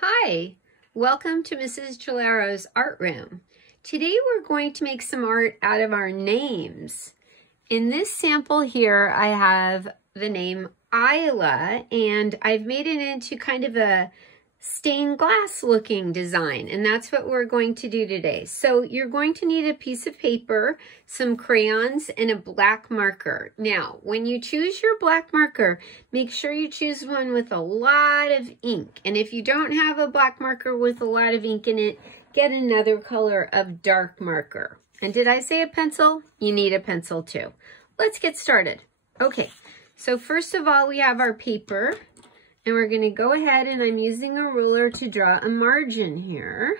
Hi, welcome to Mrs. Gelaro's art room. Today we're going to make some art out of our names. In this sample here, I have the name Isla, and I've made it into kind of a stained glass looking design, and that's what we're going to do today. So you're going to need a piece of paper, some crayons, and a black marker. Now, when you choose your black marker, make sure you choose one with a lot of ink. And if you don't have a black marker with a lot of ink in it, get another color of dark marker. And did I say a pencil? You need a pencil too. Let's get started. Okay, so first of all, we have our paper. And we're going to go ahead, and I'm using a ruler to draw a margin here.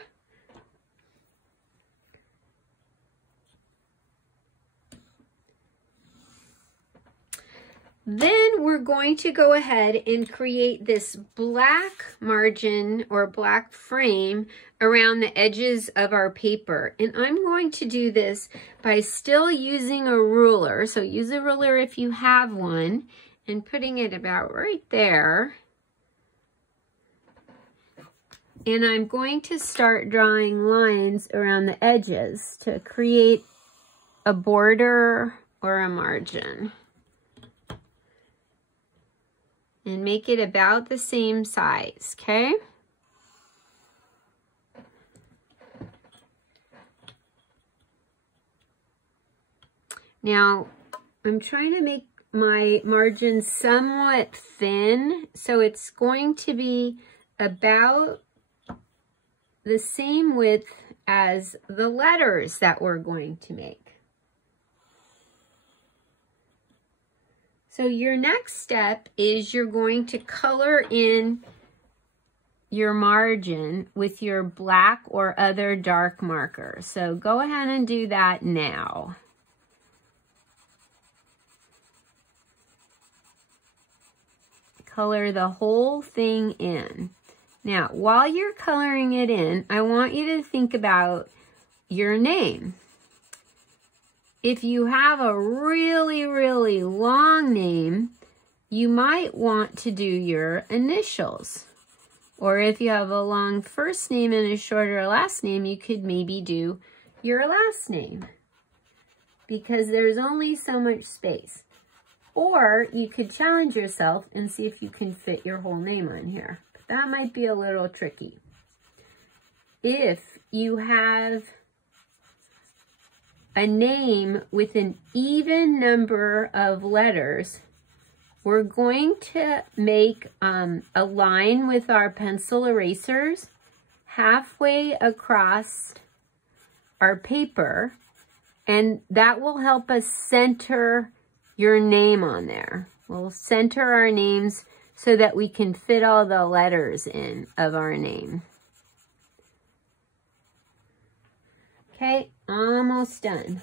Then we're going to go ahead and create this black margin or black frame around the edges of our paper. And I'm going to do this by still using a ruler. So use a ruler if you have one, and putting it about right there. And I'm going to start drawing lines around the edges to create a border or a margin. And make it about the same size, okay? Now, I'm trying to make my margin somewhat thin, so it's going to be about the same width as the letters that we're going to make. So your next step is you're going to color in your margin with your black or other dark marker. So go ahead and do that now. Color the whole thing in. Now, while you're coloring it in, I want you to think about your name. If you have a really, really long name, you might want to do your initials. Or if you have a long first name and a shorter last name, you could maybe do your last name, because there's only so much space. Or you could challenge yourself and see if you can fit your whole name on here. That might be a little tricky. If you have a name with an even number of letters, we're going to make a line with our pencil erasers halfway across our paper, and that will help us center your name on there. We'll center our names so that we can fit all the letters in of our name. Okay, almost done.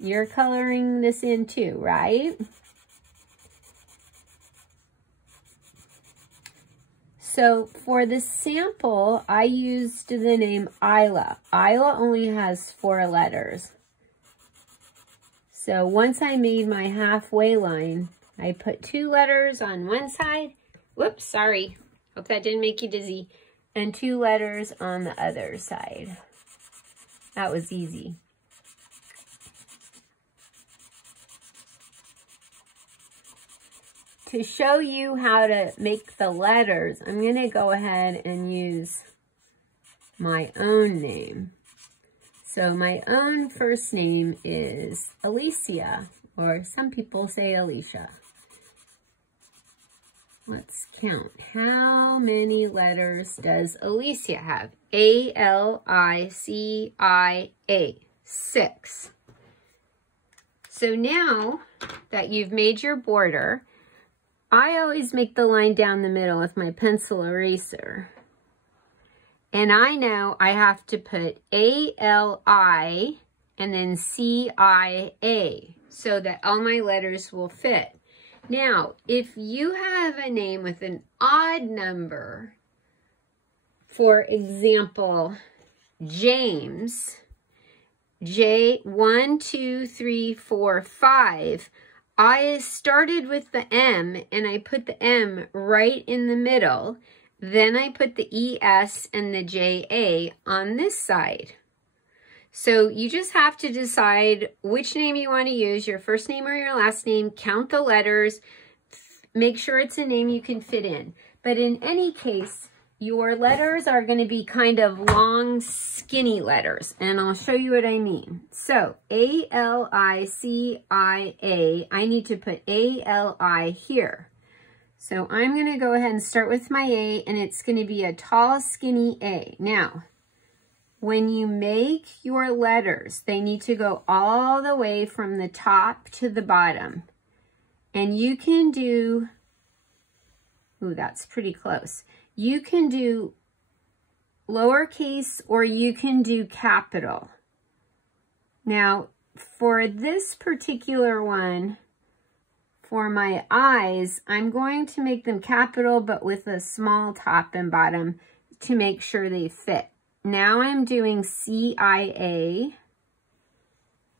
You're coloring this in too, right? So for the sample, I used the name Isla. Isla only has 4 letters. So once I made my halfway line, I put 2 letters on one side. Whoops, sorry. Hope that didn't make you dizzy. And 2 letters on the other side. That was easy. To show you how to make the letters, I'm going to go ahead and use my own name. So my own first name is Alicia, or some people say Alicia. Let's count. How many letters does Alicia have? A-L-I-C-I-A. 6. So now that you've made your border, I always make the line down the middle with my pencil eraser. And I know I have to put A-L-I and then C-I-A so that all my letters will fit. Now, if you have a name with an odd number, for example, James, J, 1, 2, 3, 4, 5, I started with the M and I put the M right in the middle, Then I put the ES and the JA on this side. So you just have to decide which name you want to use, your first name or your last name, count the letters, make sure it's a name you can fit in. But in any case, your letters are going to be kind of long, skinny letters, and I'll show you what I mean. So A-L-I-C-I-A, I need to put A-L-I here. So I'm going to go ahead and start with my A, and it's going to be a tall, skinny A. Now, when you make your letters, they need to go all the way from the top to the bottom. And you can do, ooh, that's pretty close. You can do lowercase or you can do capital. Now, for this particular one, for my eyes, I'm going to make them capital but with a small top and bottom to make sure they fit. Now I'm doing CIA,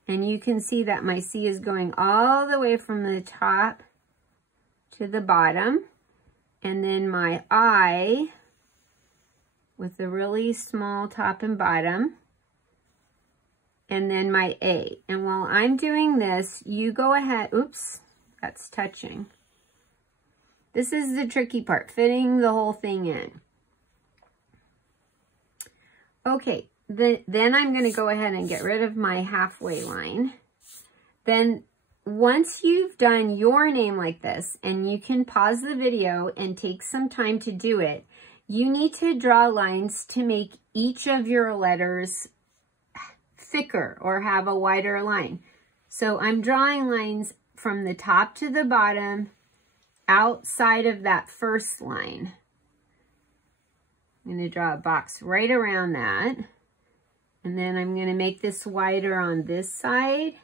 and you can see that my C is going all the way from the top to the bottom. And then my I with a really small top and bottom. And then my A. And while I'm doing this, you go ahead, oops, that's touching. This is the tricky part, fitting the whole thing in. Okay, then I'm going to go ahead and get rid of my halfway line. Then once you've done your name like this, and you can pause the video and take some time to do it, you need to draw lines to make each of your letters thicker or have a wider line. So I'm drawing lines from the top to the bottom outside of that first line. I'm going to draw a box right around that. And then I'm going to make this wider on this side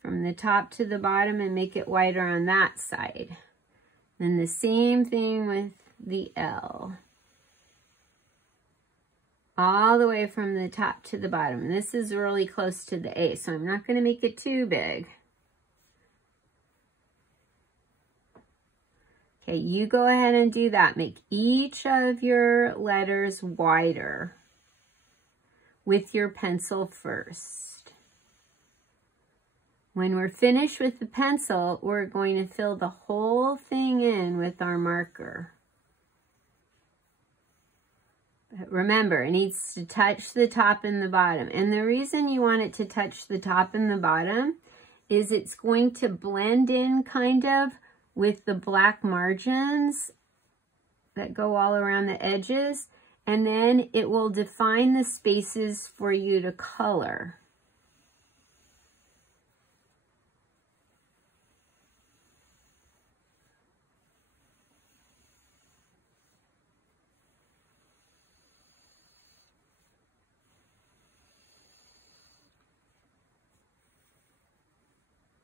from the top to the bottom and make it wider on that side. And the same thing with the L. All the way from the top to the bottom. This is really close to the A, so I'm not going to make it too big. Okay, you go ahead and do that. Make each of your letters wider with your pencil first. When we're finished with the pencil, we're going to fill the whole thing in with our marker. But remember, it needs to touch the top and the bottom. And the reason you want it to touch the top and the bottom is it's going to blend in kind of with the black margins that go all around the edges, and then it will define the spaces for you to color.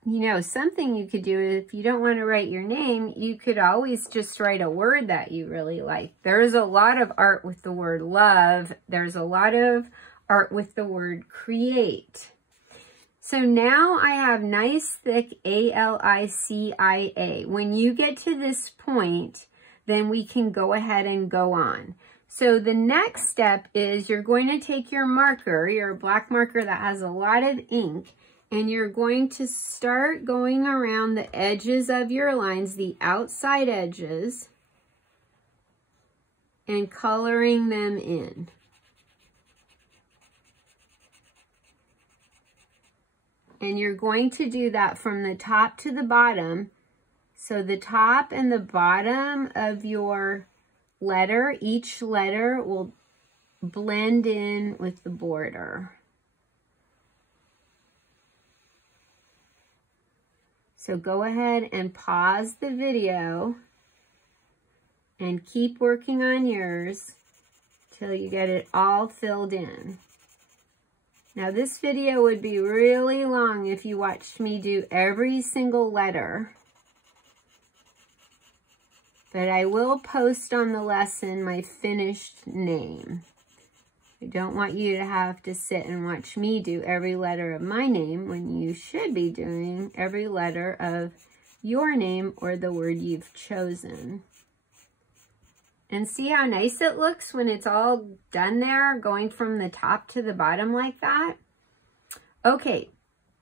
You know, something you could do, if you don't want to write your name, you could always just write a word that you really like. There's a lot of art with the word love. There's a lot of art with the word create. So now I have nice thick A-L-I-C-I-A. When you get to this point, then we can go ahead and go on. So the next step is you're going to take your marker, your black marker that has a lot of ink, and you're going to start going around the edges of your lines, the outside edges, and coloring them in. And you're going to do that from the top to the bottom. So the top and the bottom of your letter, each letter will blend in with the border. So go ahead and pause the video and keep working on yours till you get it all filled in. Now this video would be really long if you watched me do every single letter, but I will post on the lesson my finished name. I don't want you to have to sit and watch me do every letter of my name when you should be doing every letter of your name or the word you've chosen. And see how nice it looks when it's all done there, going from the top to the bottom like that? Okay,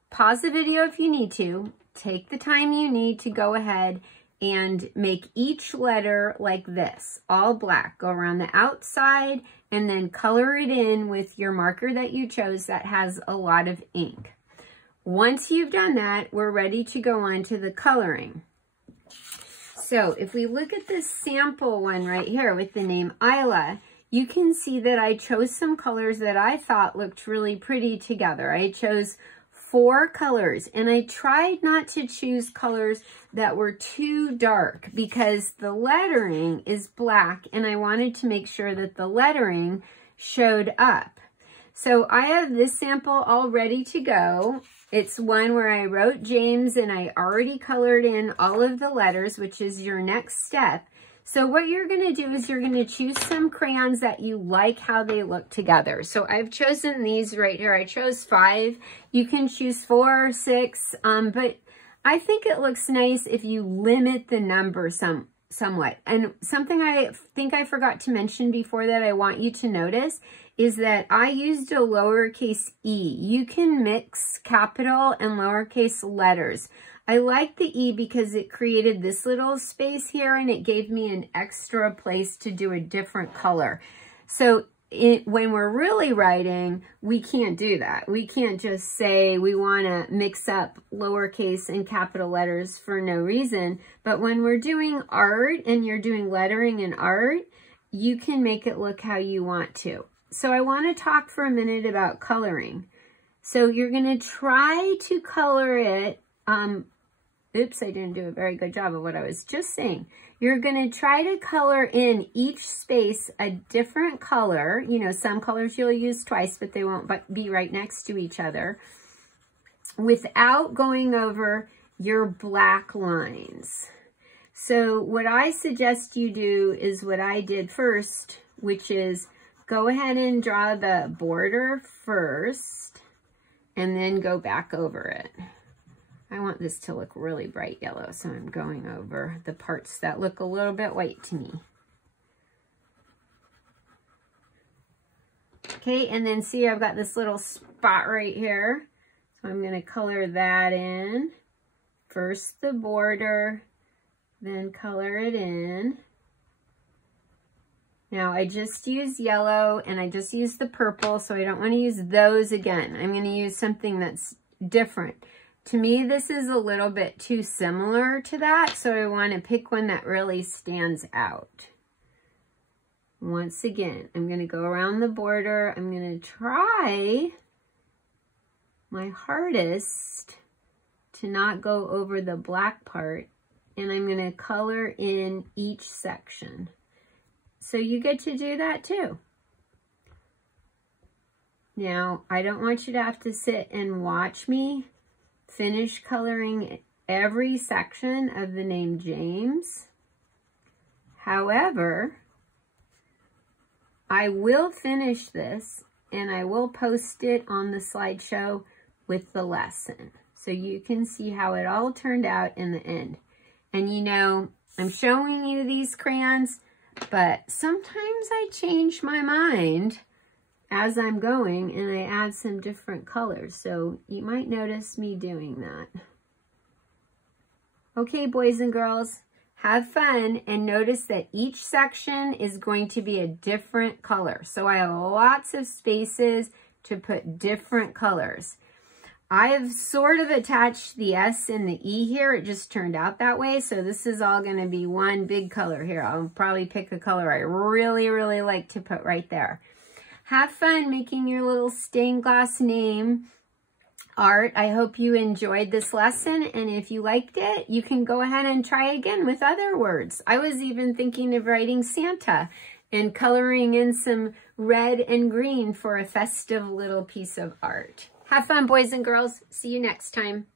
pause the video if you need to. Take the time you need to go ahead and make each letter like this, all black. Go around the outside and then color it in with your marker that you chose that has a lot of ink. Once you've done that, we're ready to go on to the coloring. So if we look at this sample one right here with the name Isla, you can see that I chose some colors that I thought looked really pretty together. I chose 4 colors, and I tried not to choose colors that were too dark because the lettering is black and I wanted to make sure that the lettering showed up. So I have this sample all ready to go. It's one where I wrote James and I already colored in all of the letters, which is your next step. So what you're going to do is you're going to choose some crayons that you like how they look together. So I've chosen these right here. I chose 5. You can choose 4 or 6, but I think it looks nice if you limit the number somewhat. And something I think I forgot to mention before that I want you to notice is that I used a lowercase e. You can mix capital and lowercase letters. I like the E because it created this little space here and it gave me an extra place to do a different color. So when we're really writing, we can't do that. We can't just say we want to mix up lowercase and capital letters for no reason. But when we're doing art and you're doing lettering and art, you can make it look how you want to. So I want to talk for a minute about coloring. So you're going to try to color it. Oops, I didn't do a very good job of what I was just saying. You're going to try to color in each space a different color. You know, some colors you'll use twice, but they won't be right next to each other, without going over your black lines. So what I suggest you do is what I did first, which is go ahead and draw the border first and then go back over it. I want this to look really bright yellow, so I'm going over the parts that look a little bit white to me. Okay, and then see I've got this little spot right here. So I'm going to color that in. First the border, then color it in. Now I just used yellow and I just used the purple, so I don't want to use those again. I'm going to use something that's different. To me, this is a little bit too similar to that, so I want to pick one that really stands out. Once again, I'm going to go around the border. I'm going to try my hardest to not go over the black part, and I'm going to color in each section. So you get to do that too. Now, I don't want you to have to sit and watch me finish coloring every section of the name James. However, I will finish this and I will post it on the slideshow with the lesson, so you can see how it all turned out in the end. And you know, I'm showing you these crayons, but sometimes I change my mind as I'm going and I add some different colors. So you might notice me doing that. Okay, boys and girls, have fun and notice that each section is going to be a different color. So I have lots of spaces to put different colors. I have sort of attached the S and the E here. It just turned out that way. So this is all going to be one big color here. I'll probably pick a color I really, really like to put right there. Have fun making your little stained glass name art. I hope you enjoyed this lesson, and if you liked it, you can go ahead and try again with other words. I was even thinking of writing Santa and coloring in some red and green for a festive little piece of art. Have fun, boys and girls. See you next time.